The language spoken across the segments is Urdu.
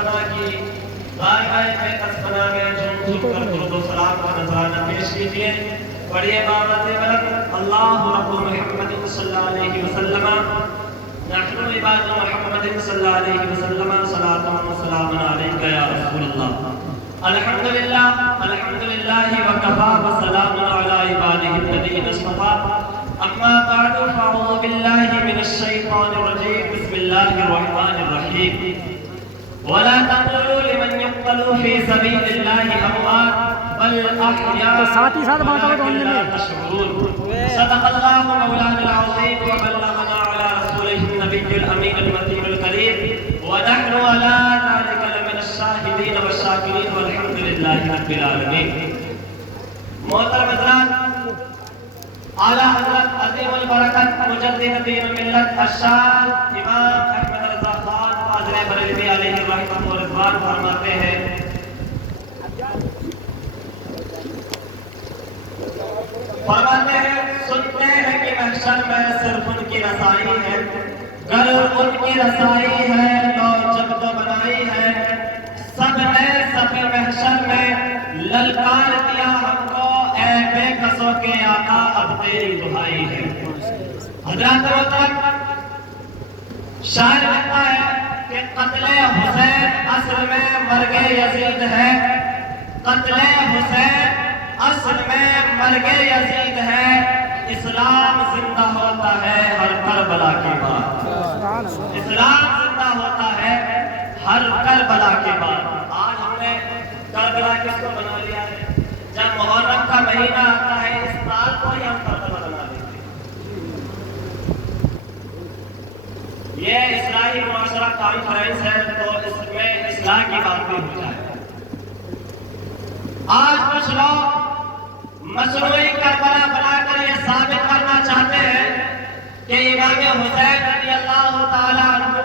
کی بارگاہ میں اسفنا میں جھوم کر درود و سلام کا نذرانہ پیش کیجیے. پڑھیے بابت ملک اللہ رب محمد صلی اللہ علیہ وسلم نحن عباد محمد صلی اللہ علیہ وسلم صلاۃ و سلام علیک یا رسول اللہ. الحمدللہ وکفا وسلام علی عبادہ الذین اصطفى. اما بعد فاعوذ باللہ من الشیطان الرجیم. بسم اللہ الرحمن الرحیم. ولا تقولوا لمن يقتل في سبيل الله اموات بل احياء لا تشعرون. صدق الله مولانا العظيم وبلغنا على رسوله النبي الامين المتين الكريم ونحن على ذلك لمن الشاهدين والشاكرين والحمد لله رب العالمين. محترم حضرات، اعلی حضرت عظیم البرکت مجدد دین ملت الشاہ امام احمد رضا خان فاضل بریلوی علیہ الرحمۃ والرضوان فرماتے ہیں، سنتے ہیں کہ محشر میں صرف ان کی رسائی ہے. گر ان کی رسائی ہے لو جب تو بنائی ہے. سب نے صف محشر میں للکار دیا ہم کو، اے بے قصوں کے آقا اب تیری دہائی ہے. حضرات محترم، شاعر لکھتا ہے کہ قتل حسین اصل میں مرگ یزید ہے. قتل حسین اصل میں مرگ یزید ہے. اسلام زندہ ہوتا ہے ہر کربلا کے بعد. اسلام زندہ ہوتا ہے ہر کربلا کے بعد. آج ہم نے کربلا کس کو بنا لیا ہے؟ جب محرم کا مہینہ آتا ہے اس سال کو ہی ہم کربلا بنا لیتے ہیں. یہ اصلاحی معاشرہ کانفرنس ہے تو اس میں اصلاح کی بات بھی ہو جائے. آج کچھ لوگ مشروعی کربلا بنا کر یہ ثابت کرنا چاہتے ہیں کہ امام حسین رضی اللہ تعالیٰ عنہ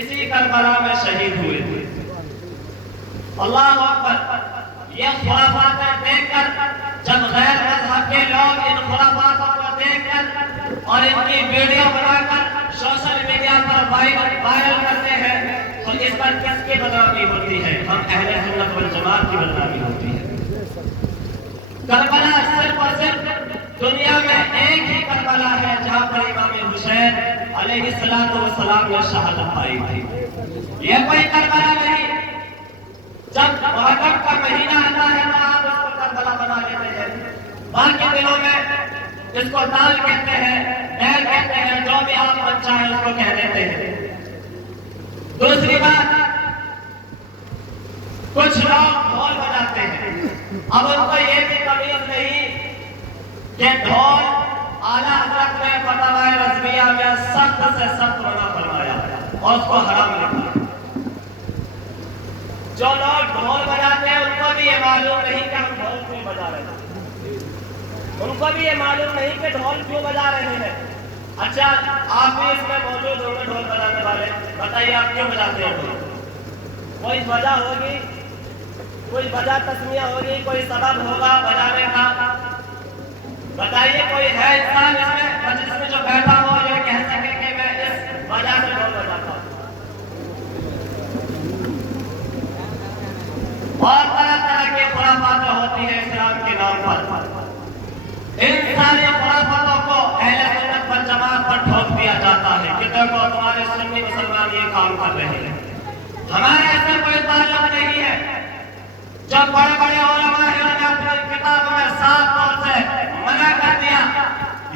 اسی کربلا میں شہید ہوئے تھے. اللہ اکبر. یہ خرافات دیکھ کر جب غیر مذہب کے لوگ ان خرافاتوں کو دیکھ کر اور ان کی ویڈیو بنا کر سوشل میڈیا پر وائرل کرتے ہیں تو اس پر کس کی بدنامی ہوتی ہے؟ ہم اہل سنت والجماعت کی بدنامی ہوتی ہے. کربلا صرف اور صرف دنیا میں ایک ہی کربلا ہے جہاں پر امام حسین علیہ السلام نے شہادت پائی تھی. یہ کوئی کربلا نہیں. جب محرم کا مہینہ آتا ہے تو آپ اس کو کربلا بنا لیتے ہیں. باقی دنوں میں اس کو دال کہتے ہیں، ڈیل کہتے ہیں، جو بھی آپ من چاہے اس کو کہہ دیتے ہیں. دوسری بات، کچھ لوگ ڈھول بجاتے ہیں. اب ان کو یہ بھی تمیز نہیں کہ ڈھول اعلیٰ حضرت نے فتاوی رضویہ میں سخت سے سخت منع فرمایا اور اس کو حرام لکھا. جو لوگ ڈھول بجاتے ہیں ان کو بھی یہ معلوم نہیں کہ ہم ڈھول کیوں بجا رہے ہیں. ان کو بھی یہ معلوم نہیں کہ ڈھول کیوں بجا رہے ہیں. اچھا، آپ بھی اس میں موجود ہوں گے ڈھول بجانے والے. بتائیے آپ کیوں بجاتے ہیں ڈھول؟ کوئی وجہ ہوگی، کوئی وجہ تسمیہ ہوگی، کوئی سبب ہوگا بجانے کا. بتائیے کوئی ہے انسان اس میں مجلس میں جو بیٹھا ہو یہ کہہ سکے کہ میں اس وجہ سے ڈھول بجاتا ہوں؟ اور طرح طرح کی خرافاتیں ہوتی ہیں اسلام کے نام پر. ان ساری خرافاتوں کو اہل سنت والجماعت پر ٹھوک دیا جاتا ہے کہ دیکھو تمہارے سنی مسلمان یہ کام کر رہے ہیں. ہمارے ایسا کوئی تعلق نہیں ہے. جو بڑے بڑے علماء ہیں انہوں نے اپنی کتابوں میں صاف طور سے منع کر دیا.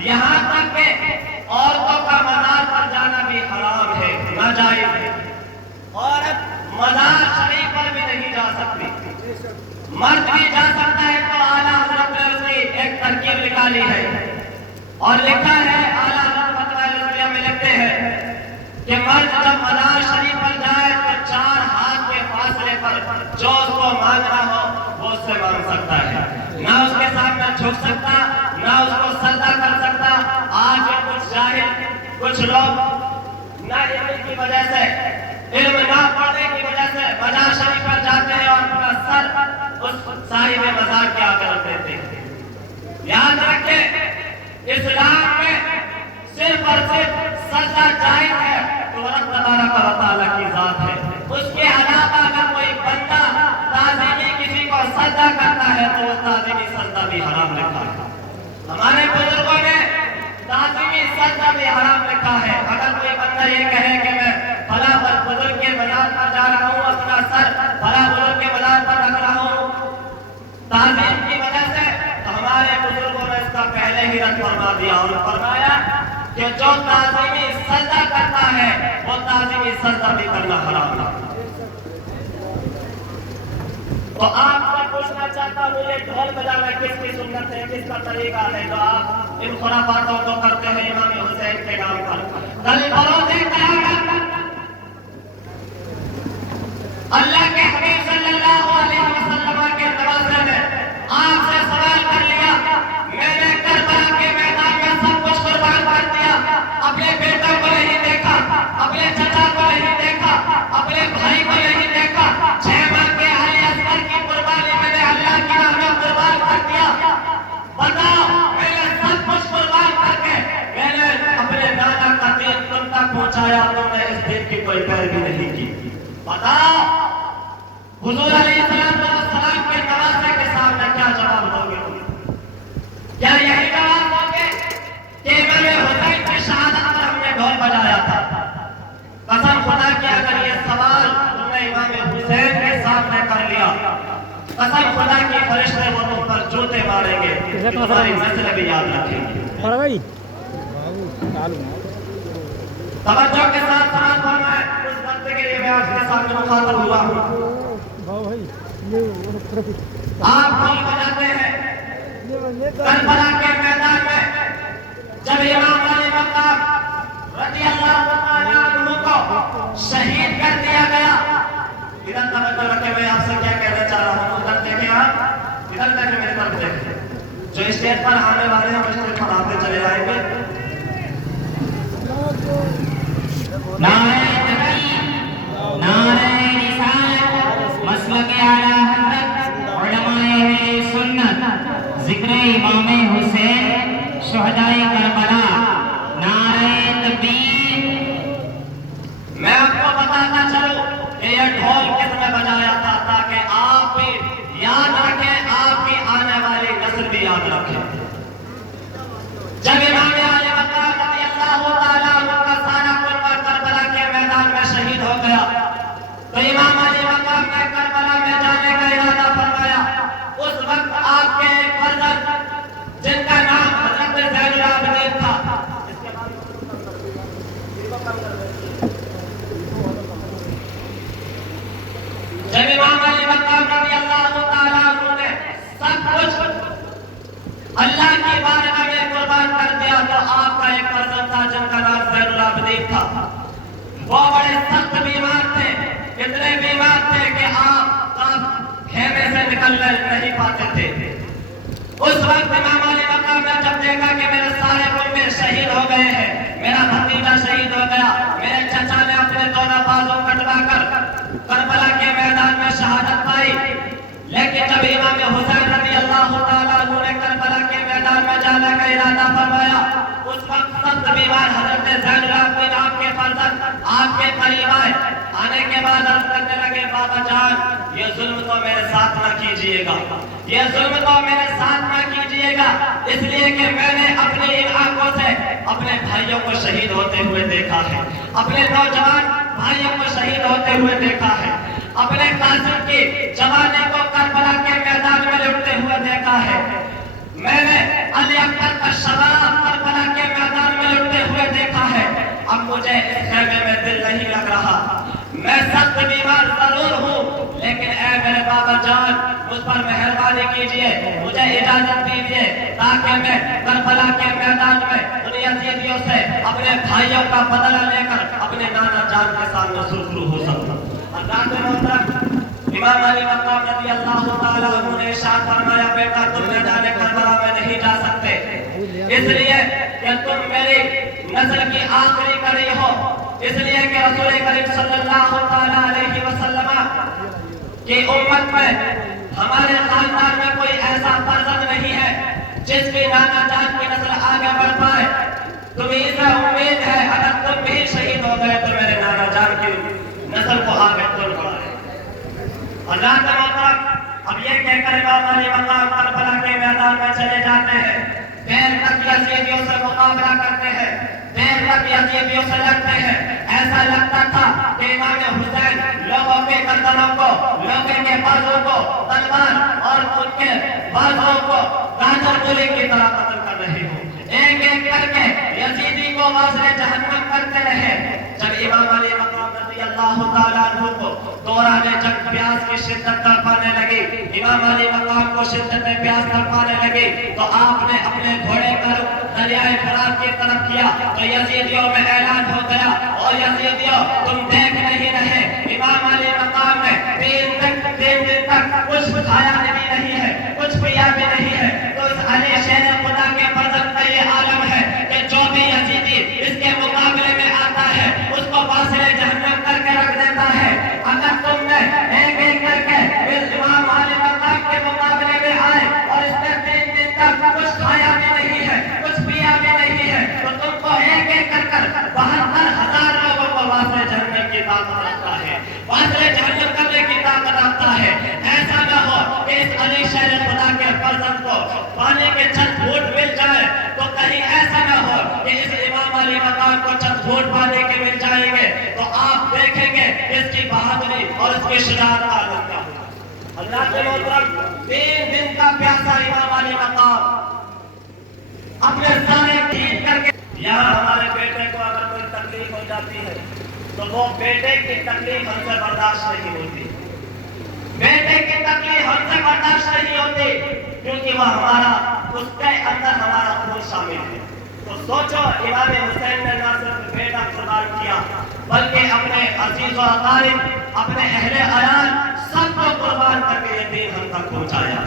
یہاں تک کہ عورتوں کا مزار پر جانا بھی حرام ہے، ناجائز ہے. عورت مزار شریف پر بھی نہیں جا سکتی. مرد بھی جا سکتا ہے. تو اعلیٰ حضرت نے اس کی ایک ترکیب نکالی ہے اور لکھا ہے، اعلیٰ حضرت فتویٰ رضویہ میں لکھتے ہیں کہ مرد جب مزار شریف پر جائے تو 4 ہاتھ کے فاصلے پر جو اس کو مانگنا ہو وہ اس سے مانگ سکتا ہے. نہ اس کے سامنے جھک سکتا، نہ اس کو سجدہ کر سکتا. آج کچھ جاہل، کچھ لوگ نہ علم کی وجہ سے، علم نہ پڑھنے کی وجہ سے مزار شریف پر جاتے ہیں اور اپنا سر اس صاحب مزار کے آگے رکھ دیتے ہیں. یاد رکھیں، اسلام میں صرف اور صرف سجدہ جائز ہے تو اللہ تبارک و تعالیٰ کی ذات ہے. اس کے علاوہ بھی حرام رکھا ہے. ہمارے بزرگوں نے تعظیمی سجدہ بھی حرام رکھا ہے. اگر کوئی بندہ یہ کہے کہ میں فلاں بزرگ کے مزار پر جا رہا ہوں، اپنا سر فلاں بزرگ کے مزار پر رکھ رہا ہوں تعظیم کی وجہ سے، تو ہمارے بزرگوں نے اس کا پہلے ہی رد فرما دیا اور فرمایا کہ جو تعظیمی سجدہ کرتا ہے وہ تعظیمی سجدہ بھی کرنا حرام ہے. تو آپ سے پوچھنا چاہتا ہوں، یہ ڈھول بجانا کس کی سنت ہے، کس کا طریقہ ہے جو آپ ان خرافاتوں کو کرتے ہیں امام حسین کے نام پر؟ کل بروز قیامت اللہ کے حبیب صلی اللہ علیہ وسلم کے دروازے میں آپ سے سوال کر لیا، میں نے کربلا کے میدان میں سب کچھ قربان کر دیا، اپنے بیٹا کو نہیں دیکھا، اپنے چچا کو نہیں دیکھا، اپنے بھائی کو نہیں دیکھا، 6 ماہ کے علی اصغر کی قربانی میں نے اللہ کی راہ میں قربان کر دیا. بتاؤ، میں نے سب کچھ قربان کر کے میں نے اپنے نانا کا دین تم تک پہنچایا، تم نے اس دین کی کوئی پیروی نہیں کی. بتاؤ حضور علیہ السلام کے نواسے کے سامنے کیا جواب دو گے؟ کیا یہی جواب دو گے کہ امام حسین کی شہادت پر ہم نے ڈھول بجایا تھا؟ قسم خدا کی اگر یہ سوال تم نے امام حسین کے سامنے کر لیا، قسم خدا کی فرشتے وہ تم پر جوتے ماریں گے، تمہاری نسل بھی یاد رکھیں گے. توجہ کے ساتھ سماعت فرمائیں. اس وقت کے لیے میں آپ کے سامنے مخاطب ہوا ہوں. آپ ڈھول بجاتے ہیں کربلا کے میدان میں جب امام علی مقام رضی اللہ تعالی عنہ کو شہید کر دیا گیا. ادھر توجہ رکھیں، میں آپ سے کیا کہنا چاہ رہا ہوں. ادھر دیکھیں، آپ ادھر دیکھیں، میری طرف دیکھیں. جو اسٹیج پر آنے والے ہیں وہ اسٹیج پر آتے چلے جائیں گے. نعرہ تکبیر، نعرہ رسالت، مسلک اعلیٰ حضرت علماء سنت، ذکر امام حسین شہدائے کربلا، نعرہ تکبیر. میں آپ کو بتاتا چلوں کہ یہ ڈھول کس نے بجایا تھا تاکہ آپ بھی یاد رکھیں، آپ کی آنے والی نسل بھی یاد رکھے. جب امام علی مقام رضی اللہ تعالیٰ عنہ کا سارا قربہ کربلا کے میدان میں شہید ہو گیا تو امام علی مقام نے کربلا میں جانے کا ارادہ فرمایا. اس وقت آپ کے ایک فرزند جن کا نام حضرت زین العابدین تھا، جب امام علی مقام رضی اللہ تعالیٰ عنہ نے سب کچھ اللہ کی بارگاہ میں قربان کر دیا تو آپ کا ایک فرزند تھا جن کا نام زین العابدین تھا. وہ بڑے سخت بیمار تھے، اتنے بیمار تھے کہ آپ خیمے سے نکلنے نہیں پاتے تھے. اس وقت امام علی مقام نے جب دیکھا کہ میرے سارے کنبے شہید ہو گئے ہیں، میرا بھتیجا شہید ہو گیا، میرے چچا نے اپنے دونوں بازو کٹوا کر کربلا کے میدان میں شہادت پائی، لیکن جب امام حسین رضی اللہ تعالیٰ عنہ نے کربلا کے میدان میں جانے کا ارادہ فرمایا، اس وقت سخت بیمار حضرت زین العابدین آپ کے فرزند آپ کے قریب آئے. آنے کے بعد عرض کرنے لگے، بابا جان یہ ظلم تو میرے ساتھ نہ کیجئے گا، یہ ظلم تو میرے ساتھ نہ کیجئے گا، اس لیے کہ میں نے اپنی ان آنکھوں سے اپنے بھائیوں کو شہید ہوتے ہوئے دیکھا ہے، اپنے نوجوان بھائیوں کو شہید ہوتے ہوئے دیکھا ہے، اپنے قاسم کی جوانی کو کربلا کے میدان میں لٹتے ہوئے دیکھا ہے، میں نے علی اکبر کا شباب کربلا کے میدان میں لٹتے ہوئے دیکھا ہے. اب مجھے اس خیمے میں دل نہیں لگ رہا، میں سخت بیمار ضرور ہوں، لیکن اے میرے بابا جان مجھ پر مہربانی کیجئے، مجھے اجازت دیجئے تاکہ میں کربلا کے میدان میں ان یزیدیوں سے اپنے بھائیوں کا بدلہ لے کر اپنے نانا جان کے سامنے سرخرو ہو سکتا. اللہ کے محترم امام علی مقام رضی اللہ تعالیٰ عنہ نے ارشاد فرمایا، بیٹا تم میدان کربلا میں نہیں جا سکتے، اس لیے کہ تم میری نسل کی آخری کڑی ہو، اس لیے کہ رسول کریم صلی اللہ تعالیٰ علیہ وسلم کی امت میں ہمارے خاندان میں کوئی ایسا فرزند نہیں ہے جس کی نانا جان کی نسل آگے بڑھ پائے. تمہیں سے امید ہے اگر تم بھی شہید ہو گئے تو میرے نانا جان کی نسل کو آگے بڑھائے. اللہ تعالیٰ اب یہ کہہ کر امام علی مقام کربلا کے میدان میں چلے جاتے ہیں، دیر تک یزیدیوں سے مقابلہ کرتے ہیں، دیر تک یزیدیوں سے لڑتے ہیں۔ ایسا لگتا تھا کہ امام حسین لوگوں کے گردنوں کو، لوگوں کے بازوں کو تلوار اور ان کے بازوں کو گاجر گولی کی طرح قتل کر رہے ہوں۔ ایک ایک کر کے یزیدی کو واصل جہنم کرتے رہے۔ جب امام علی مقام رضی اللہ تعالیٰ عنہ کو دوران جنگ پیاس کی شدت تڑپانے لگی، امام علی مقام کو شدت پیاس تڑپانے لگی، تو آپ نے اپنے گھوڑے پر دریائے فرات کی طرف کیا تو یزیدیوں میں اعلان ہو گیا، اور یزیدیوں تم دیکھ نہیں رہے، امام علی مقام میں تین دن تک کچھ کھایا بھی نہیں ہے، کچھ پیا بھی نہیں ہے۔ تو اس علی شیر خدا کے فضل کا یہ عالم ہے کہ جو بھی یزیدی اس کے مقابلے میں آتا ہے اس کو واصل جہنم کر کے رکھ دیتا ہے۔ اگر تم نے ایک ایک کر کے اس امام علی مقام کے مقابلے میں آئے اور اس نے 3 دن تک کچھ کھایا بھی نہیں ہے، کچھ پیا بھی نہیں ہے، تو تم کو ایک ایک کر 72,000 لوگوں کو واصل جہنم کی طاقت رکھتا ہے، واصل جہنم کرنے کی طاقت رکھتا ہے۔ ایسا نہ ہو کہ اس علی شیر خدا کے فرزند کو پانی کے چند گھونٹ مل جائے تو کہیں ایسا نہ ہو کہ اس امام علی مقام کو چند گھونٹ پانی کے مل جائیں گے تو آپ دیکھیں گے اس کی بہادری اور اس کی شجاعت کا عالم کیا ہوگا۔ حضرات محترم، 3 دن کا پیاسا امام علی مقام اپنے سارے ٹھیک کر کے، یہاں ہمارے بیٹے کو اگر کوئی تکلیف ہو جاتی ہے تو وہ بیٹے کی تکلیف ہم سے برداشت نہیں ہوتی، بیٹے کی تکلیف ہم سے برداشت نہیں ہوتی، کیونکہ وہ ہمارا، اس کے اندر ہمارا خون شامل ہے۔ تو سوچو امام حسین نے نہ صرف بیٹا قربان کیا بلکہ اپنے عزیز و اقارب، اپنے اہل عیال سب کو قربان کر کے یہ دین ہم تک پہنچایا۔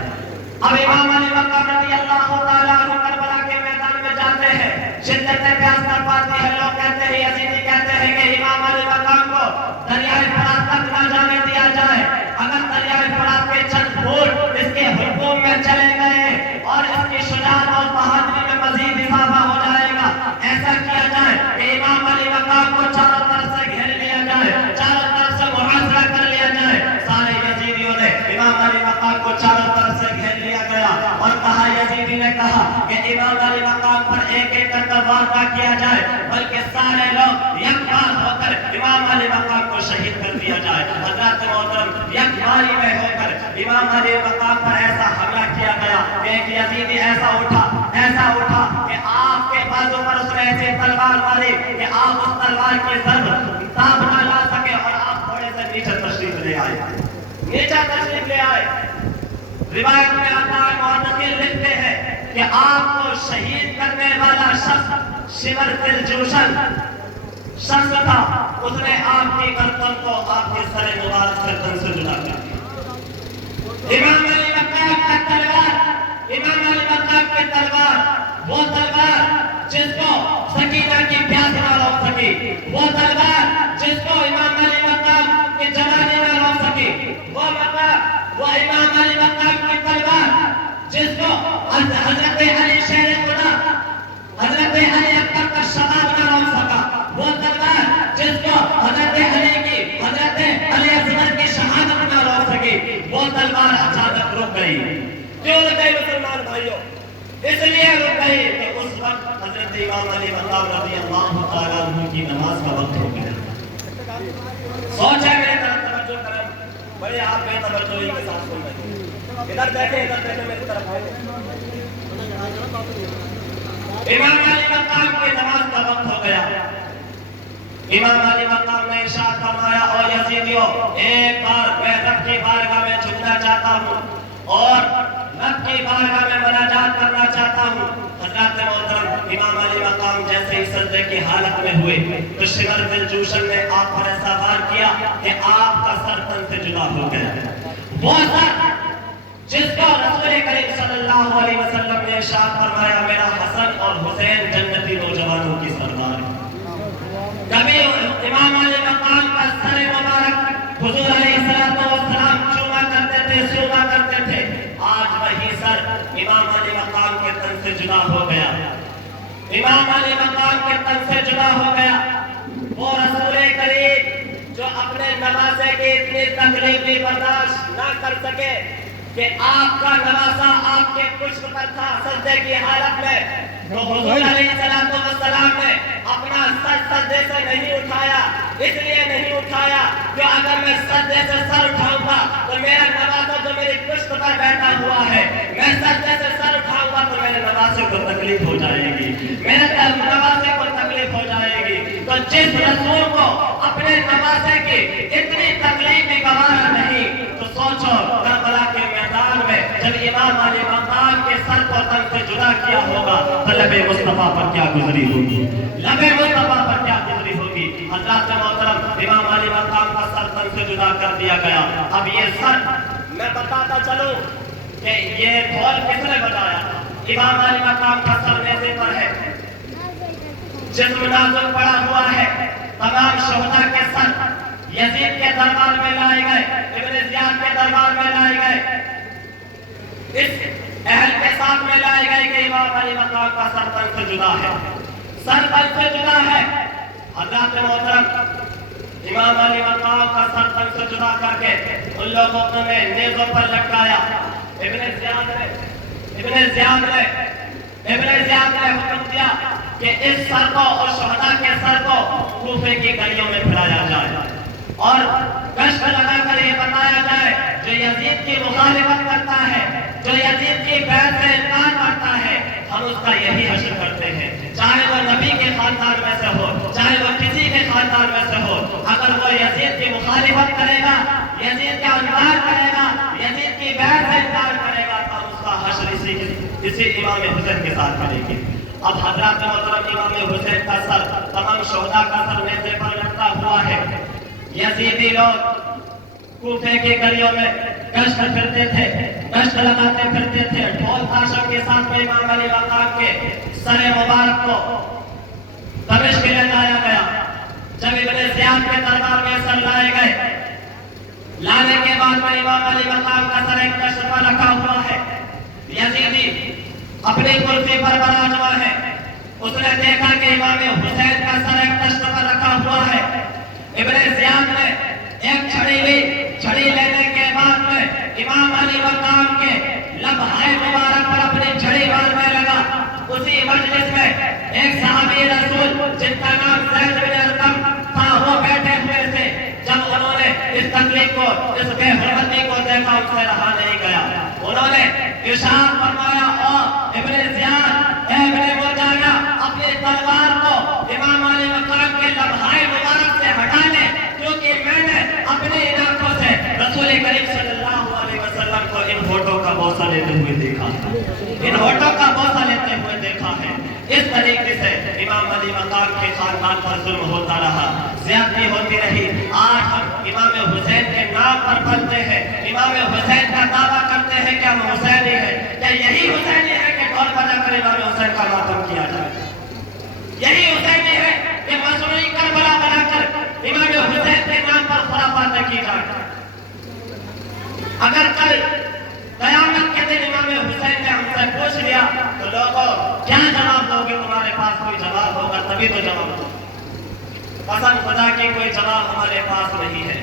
اب امام علی مقام رضی اللہ تعالیٰ عنہ کربلا کے میدان میں جاتے ہیں، شدت پیاس تڑپاتی ہے، لوگ کہتے ہیں، یزیدی کہتے ہیں کہ امام علی مقام کو دریائے فرات تک نہ جانے دیا جائے، اگر دریائے فرات کے چند گھونٹ اس کے حلقوم میں چلے گئے اور اس کی شجاعت اور بہادری میں مزید اضافہ ہو جائے گا۔ ایسا کیا جائے کہ امام علی مقام کو چاروں طرف سے گھیر لیا جائے، چاروں طرف سے محاصرہ کر لیا جائے۔ سارے یزیدیوں نے امام علی مقام کو چاروں طرف سے گھیر لیا گیا اور کہا، یزیدی نے کہا کہ امام علی مقام پر ایک ایک کر وار نہ کیا جائے بلکہ سارے لوگ یک بار ہو کر امام علی مقام کو شہید کر دیا جائے۔ حضرات محترم، یک باری میں ہو کر امام علی مقام پر ایسا حملہ کیا گیا کہ ایک یزیدی ایسا اٹھا کہ آپ کے بازو پر اس نے ایسی تلوار ماری کہ آپ اس تلوار کی ضرب تاب نہ لا سکے اور آپ تھوڑے سے نیچے تشریف لے آئے۔ روایت میں آتا ہے، محدثین لکھتے ہیں کہ آپ کو شہید کرنے والا شخص شمر دلجوشن شخص تھا، اس نے آپ کی گردن کو آپ کے سر مبارک سے تن سے جدا کر دیا۔ امام علی مقام کا تلوار، امام علی مقام کی تلوار، وہ تلوار جس کو سکینہ کی پیاس نہ روک سکی، وہ تلوار جس کو امام علی مقام کی جوانی نہ روک سکی، وہ امام علی مقام کی تلوار جس کو حضرت علی شیر خدا، حضرت علی اکبر کا شباب نہ روک سکا، وہ تلوار جس کو حضرت علی کی، حضرت علی اصغر کی شہادت نہ روک سکی، وہ تلوار اچانک رک گئی۔ کیوں رک گئی مسلمان بھائیوں؟ اس لیے رک گئی کہ اس وقت حضرت امام علی مقام رضی اللہ تعالیٰ عنہ کی نماز کا وقت ہو گیا۔ سوچے میرے طرف توجہ کریں، بڑے آپ بے توجہی کے ساتھ سن رہے ہیں، ادھر دیکھیں میری طرف آئے۔ امام علی مقام کی نماز کا وقت ہو گیا۔ امام علی مقام نے ارشاد فرمایا، اور یزیدیوں، ایک بار میں رب کی بارگاہ میں جھکنا چاہتا ہوں اور رب کی بارگاہ میں مناجات کرنا چاہتا ہوں۔ حضرات محترم، امام علی مقام جیسے ہی سجدے کی حالت میں ہوئے تو شمر دلجوشن نے آپ پر ایسا وار کیا کہ آپ کا سر تن سے جدا ہو گیا۔ وہ سر جس کو رسول کریم صلی اللہ علیہ وسلم نے ارشاد فرمایا، میرا حسن اور حسین جنتی نوجوانوں کی سردار ہے۔ کبھی امام علی مقام کا سر مبارک حضور علیہ السلام چوما کرتے تھے، سوما کرتے تھے، آج وہی سر امام علی مقام کے تن سے جدا ہو گیا۔ امام علی مقام کے تن سے جدا ہو گیا۔ وہ رسول کریم جو اپنے نواسے کی اتنی تکلیف بھی برداشت نہ کر سکے، کہ آپ کا نواسا آپ کے پشت پر تھا سجدے کی حالت میں، تو حضور علیہ السلام نے اپنا سر سجدے سے نہیں اٹھایا، اس لیے نہیں اٹھایا کہ اگر میں سجدے سے سر اٹھاؤں گا تو میرا نواسا جو میری پشت پر بیٹھا ہوا ہے، میں سجدے سے سر اٹھاؤں گا تو میرے نواسے کو تکلیف ہو جائے گی، میرے نواسے کو تکلیف ہو جائے گی۔ تو جس رسول کو اپنے نواسے کی اتنی تکلیف بھی گوارا نہیں، تو سوچو کربلا کے میدان میں جب امام علی مقام کے سر کو تن سے جدا کیا ہوگا تو لب مصطفیٰ پر کیا گزری ہوگی، لب مصطفیٰ پر کیا گزری ہوگی۔ حضرات محترم، امام علی مقام کا سر تن سے جدا کر دیا گیا۔ اب یہ سر میں بتاتا چلوں کہ یہ ڈھول کس نے بجایا؟ امام علی مقام کا سر نیزے پر ہے، جسم نازل پڑا ہوا ہے، تمام شہداء کے سر یزید کے دربار میں لائے گئے، ابن زیاد کے دربار میں لائے گئے، اس اہل کے ساتھ میں لائے گئے کہ امام علی مقام کا سر تن سے جدا ہے، سر تن سے جدا ہے۔ حضرات محترم، امام علی مقام کا سر تن سے جدا کر کے ان لوگوں نے نیزوں پر لٹکایا۔ ابن زیاد نے حکم دیا کہ اس سر کو اور شہداء کے سر کو کوفے کی گلیوں میں پھیلایا جائے اور گشت لگا کر یہ بتایا جائے جو یزید کی مخالفت کرتا ہے، جو یزید کی بیعت سے انکار کرتا ہے، ہم اس کا یہی حشر کرتے ہیں، چاہے وہ نبی کے خاندان میں سے ہو، چاہے وہ کسی کے خاندان میں سے ہو، اگر وہ یزید کی مخالفت کرے گا، یزید کا انکار کرے گا، یزید کی بیعت سے انکار کرے گا، تو ہم اس کا حشر اسی امام حسین کے ساتھ کریں گے۔ اب حضرات محترم، امام حسین کا سر، تمام شہداء کا سر نیزے پر لٹکا ہوا ہے۔ یزیدی لوگ کوفے کی گلیوں میں گشت پھرتے تھے، گشت لگاتے پھرتے تھے، ڈھول تاشم کے ساتھ میں امام علی مقام کے سر مبارک کو دمشق کے لیے لایا گیا۔ جب ابن زیاد کے دربار میں سر لائے گئے، لانے کے بعد میں امام علی مقام کا سر ایک کشت پر رکھا ہوا ہے، یزیدی اپنی کرسی پر براجمان ہے، اس نے دیکھا کہ امام حسین کا سر ایک کشت پر رکھا ہوا ہے۔ ابن زیاد نے ایک چھڑی لینے کے بعد میں امام علی مقام کے لمحۂ مبارک پر اپنی چھڑی مارنے لگا۔ اسی مجلس میں ایک صحابی رسول جن کا نام زید بن ارقم تھا، وہ بیٹھے ہوئے تھے۔ جب انہوں نے اس تکلیف کو، اس بے حرمتی کو دیکھا، ان سے رہا نہیں گیا، انہوں نے ارشاد فرمایا، اور ابن زیاد، اے ابن مرجانہ، اپنی تلوار کو امام علی مقام کے لمحۂ مبارک سے ہٹا لے، کیونکہ میں نے اپنی آنکھوں سے رسول کریم صلی اللہ علیہ وسلم کو ان ہونٹوں کا بوسہ لیتے ہوئے دیکھا ہے، ان ہونٹوں کا بوسہ لیتے ہوئے دیکھا ہے۔ اس طریقے سے امام علی مقام کے خاندان پر ظلم ہوتا رہا، زیادتی ہوتی رہی۔ آج ہم امام حسین کے نام پر پلتے ہیں، امام حسین کا دعویٰ کرتے ہیں کہ ہم حسینی ہیں۔ کیا یہی حسینی ہے کہ ڈھول بجا کر امام حسین کا ماتم کیا جائے؟ یہی حسینی ہے کہ مصنوعی کربلا بنا کر امام حسین کے نام پر خرافاتیں کی جائیں؟ اگر کل قیامت کے دن امام حسین نے ہم سے پوچھ لیا تو لوگوں کیا جواب دو گے؟ تمہارے پاس کوئی جواب ہوگا تبھی تو جواب دو۔ قسم خدا کی کوئی جواب ہمارے پاس نہیں ہے۔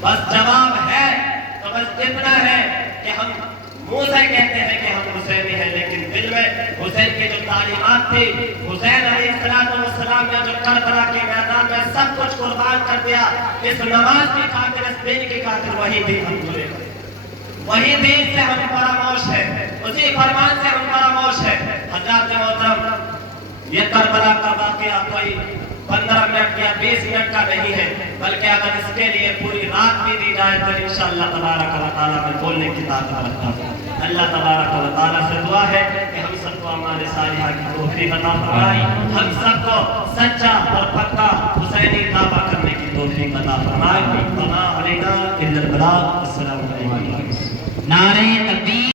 بس جواب ہے تو بس اتنا ہے کہ ہم منہ سے کہتے ہیں کہ ہم حسینی ہیں، لیکن دل میں حسین کی جو تعلیمات تھی، حسین علیہ السلام نے جو کربلا کے میدان میں سب کچھ قربان کر دیا، اس نماز کی خاطر، اس دین کی خاطر، وہی دین ہم پورے کریں، وہی دین سے ہم فراموش ہے، اسی فرمان سے ہم فراموش ہے۔ حضرات محترم، یہ کربلا کا واقعہ کوئی 15 منٹ یا 20 منٹ کا نہیں ہے، بلکہ اگر اس کے لیے پوری رات بھی دی جائے تو انشاءاللہ تبارک و تعالیٰ میں بولنے کی طاقت رکھتا ہوں۔ اللہ تبارک و تعالیٰ سے دعا ہے کہ ہم سب کو اعمال صالحہ کی توفیق عطا فرمائے، ہم سب کو سچا اور پکا حسینی دعویٰ کرنے کی توفیق عطا فرمائے۔ وما علینا الا البلاغ۔ السلام علیکم۔ نعرہ تکبیر۔